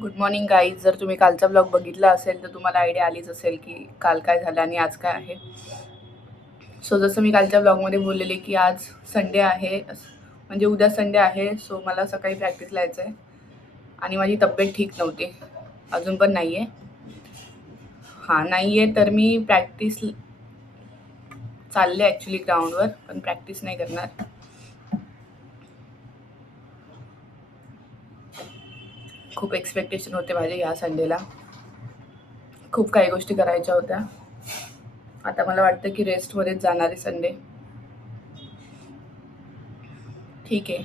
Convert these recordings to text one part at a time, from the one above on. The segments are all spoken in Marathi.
Good morning guys. जर तुम्ही कालचा ब्लॉग बघितला असेल तर तुम्हाला आयडिया आलीच असेल की काल काय झालं आणि आज काय आहे. सो जसं मी कालच्या ब्लॉगमध्ये बोललेले की आज संडे आहे, म्हणजे उद्या संडे आहे. सो मला सकाळी प्रॅक्टिसला यायचं आहे आणि माझी तब्येत ठीक नव्हती, अजून पण नाही आहे. नाही आहे तर मी प्रॅक्टिस चालले ॲक्च्युली ग्राउंडवर, पण प्रॅक्टिस नाही करणार. खूप एक्सपेक्टेशन होते माझे ह्या संडेला, खूप काही गोष्टी करायच्या होत्या. आता मला वाटतं की रेस्टमध्येच जाणार आहे संडे. ठीक आहे,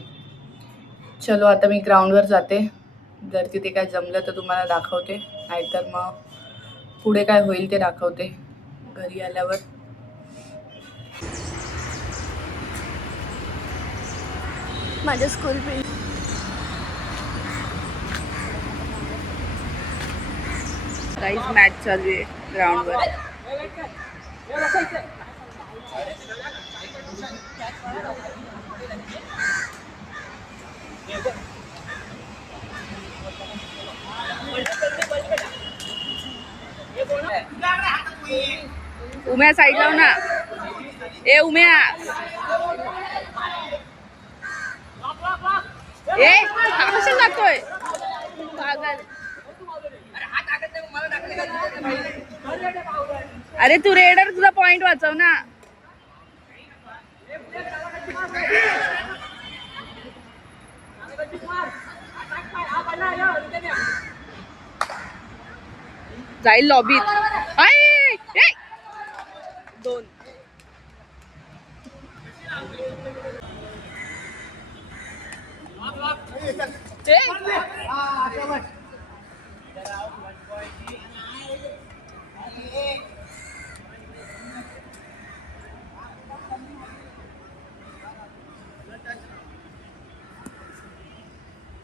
चलो आता मी ग्राउंडवर जाते. जर तिथे काय जमलं तर तुम्हाला दाखवते, नाहीतर मग पुढे काय होईल ते दाखवते घरी आल्यावर. माझं स्कूल गाईज मॅच चालू आहे ग्राउंडवर. उम्या साईड लाव ना. ए उम्या, ए कशाला लागतोय पागल. अरे तू रेडर, तुझा पॉइंट वाचव ना. जाईल लॉबीत. दोन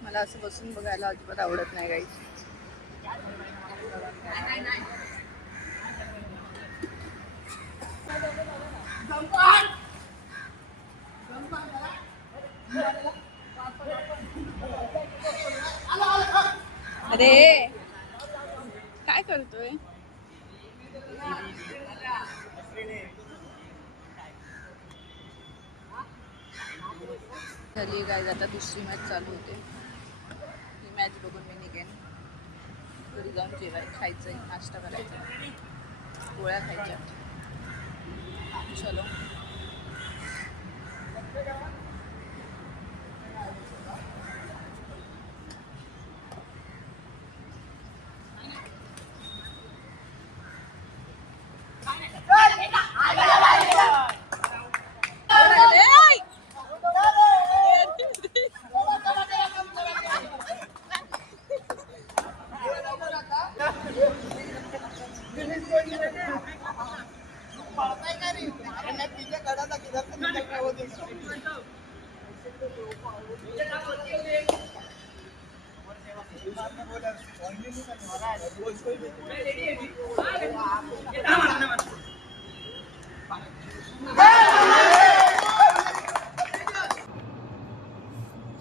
मला असं बसून बघायला अजिबात आवडत नाही गाईज. अरे काय करतोय. झाली गाईज, आता दुसरी मॅच चालू होते. ही मॅच बघून मी निघेन घरी जाऊन खायचंय, नाश्ता करायचा, गोळ्या खायच्या. चलो.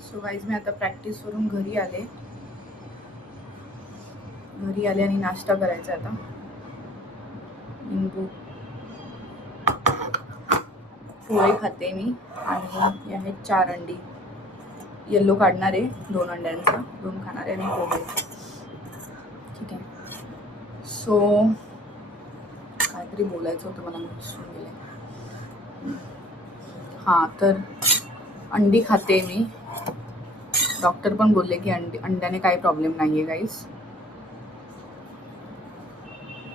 सो गाईज मी आता प्रॅक्टिसवरून घरी आले आणि नाश्ता करायचा. आता लिंबू पोहे खाते मी आणि हे आहेत 4 अंडी. येल्लो काढणार आहे 2 अंड्यांचा, 2 खाणार आहे आणि पोहे. ठीक आहे. सो काहीतरी बोलायचं होतं मला, मी विसरून गेले. तर अंडी खाते मी. डॉक्टर पण बोलले की अंड्याने काही प्रॉब्लेम नाही आहे गाईज.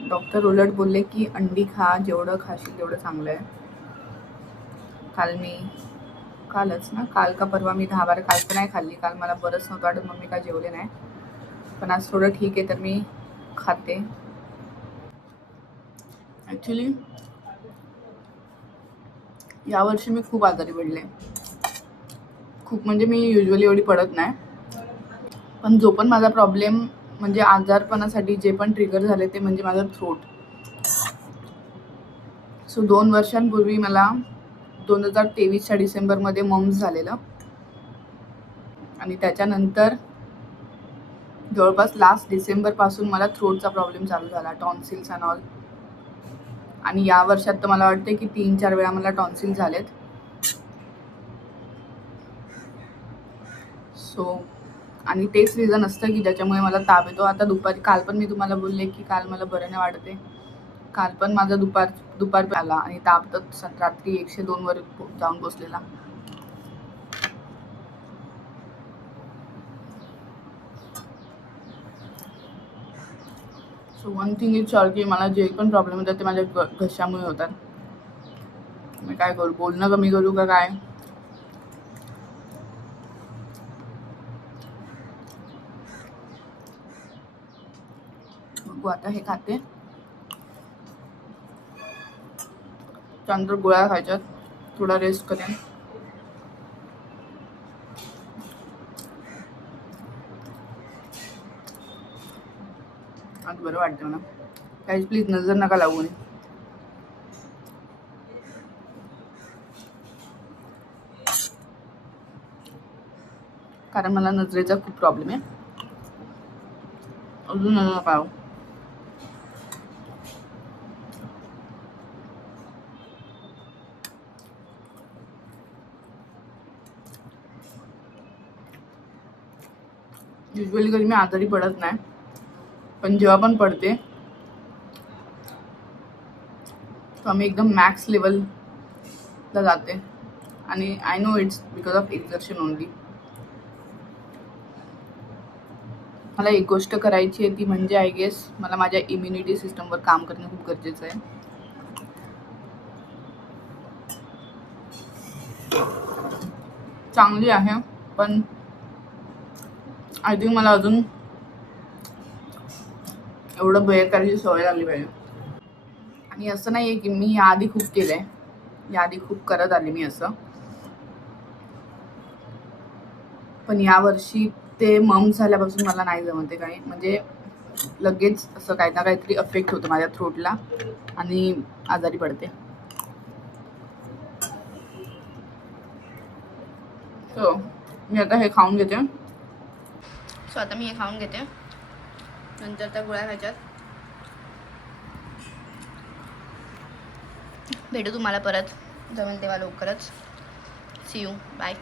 डॉक्टर उलट बोलले की अंडी खा, जेवढं खाशील तेवढं चांगलं आहे. काल का परवा मी 10-12 काल तर नाही खाल्ली. काल मला बरंच नव्हतं वाटत, मग मी काय जेवले नाही. पण आज थोडं ठीक आहे तर मी खाते. ॲक्च्युली यावर्षी मी खूप आजारी पडले. खूप म्हणजे मी युजली एवढी पडत नाही, पण जो पण माझा प्रॉब्लेम म्हणजे आजारपणासाठी जे पण ट्रिगर झाले ते म्हणजे माझं थ्रोट. सो 2 वर्षांपूर्वी मला 2023च्या डिसेंबरमध्ये मम्स झालेलं आणि त्याच्यानंतर जवळपास लास्ट डिसेंबरपासून मला थ्रोटचा प्रॉब्लेम चालू झाला, टॉन्सिल्स अँड ऑल. आणि या वर्षात तर मला वाटते की 3-4 वेळा मला टॉन्सिल झालेत. सो आणि तेच रिझन असतं की ज्याच्यामुळे मला ताप येतो. आता दुपारी काल पण मी तुम्हाला बोलले की काल मला बरं नाही वाटते. काल पण माझा दुपार आला आणि ताप तर रात्री 102 वर जाऊन बसलेला. So one thing is sure की मला जे पण प्रॉब्लेम होतात ते माझ्या घशामुळे होतात. मी काय करू, बोलणं कमी करू का काय? बघू आता हे खाते, त्यानंतर गोळ्या खायच्यात, थोडा रेस्ट करेन. आज बरं वाटतं मला. काही प्लीज नजर नका लागू नये. कारण मला नजरेचा खूप प्रॉब्लेम आहे. अजून नजर नका लागू. युजली कधी मी आजारी पडत नाही, पण जेव्हा पण पडते तेव्हा मी एकदम मॅक्स लेवलला जाते. आणि I know it's because of exertion only. मला एक गोष्ट करायची आहे, ती म्हणजे आय गेस मला माझ्या इम्युनिटी सिस्टमवर काम करणं खूप गरजेचं आहे. चांगली आहे, पण आय थिंक मला अजून एवढं बाहेर करायची सवय लागली पाहिजे. आणि असं नाही आहे की मी याआधी खूप केलं आहे, याआधी खूप करत आले मी असं, पण यावर्षी ते मम झाल्यापासून मला नाही जमते काही. म्हणजे लगेच असं काही ना काहीतरी अफेक्ट होतं माझ्या थ्रोटला आणि आजारी पडते. सो मी आता हे खाऊन घेते. नंतर त्या गोळ्या खायच्यात. भेटू तुम्हाला परत जमेल तेव्हा लवकरच. See you, bye.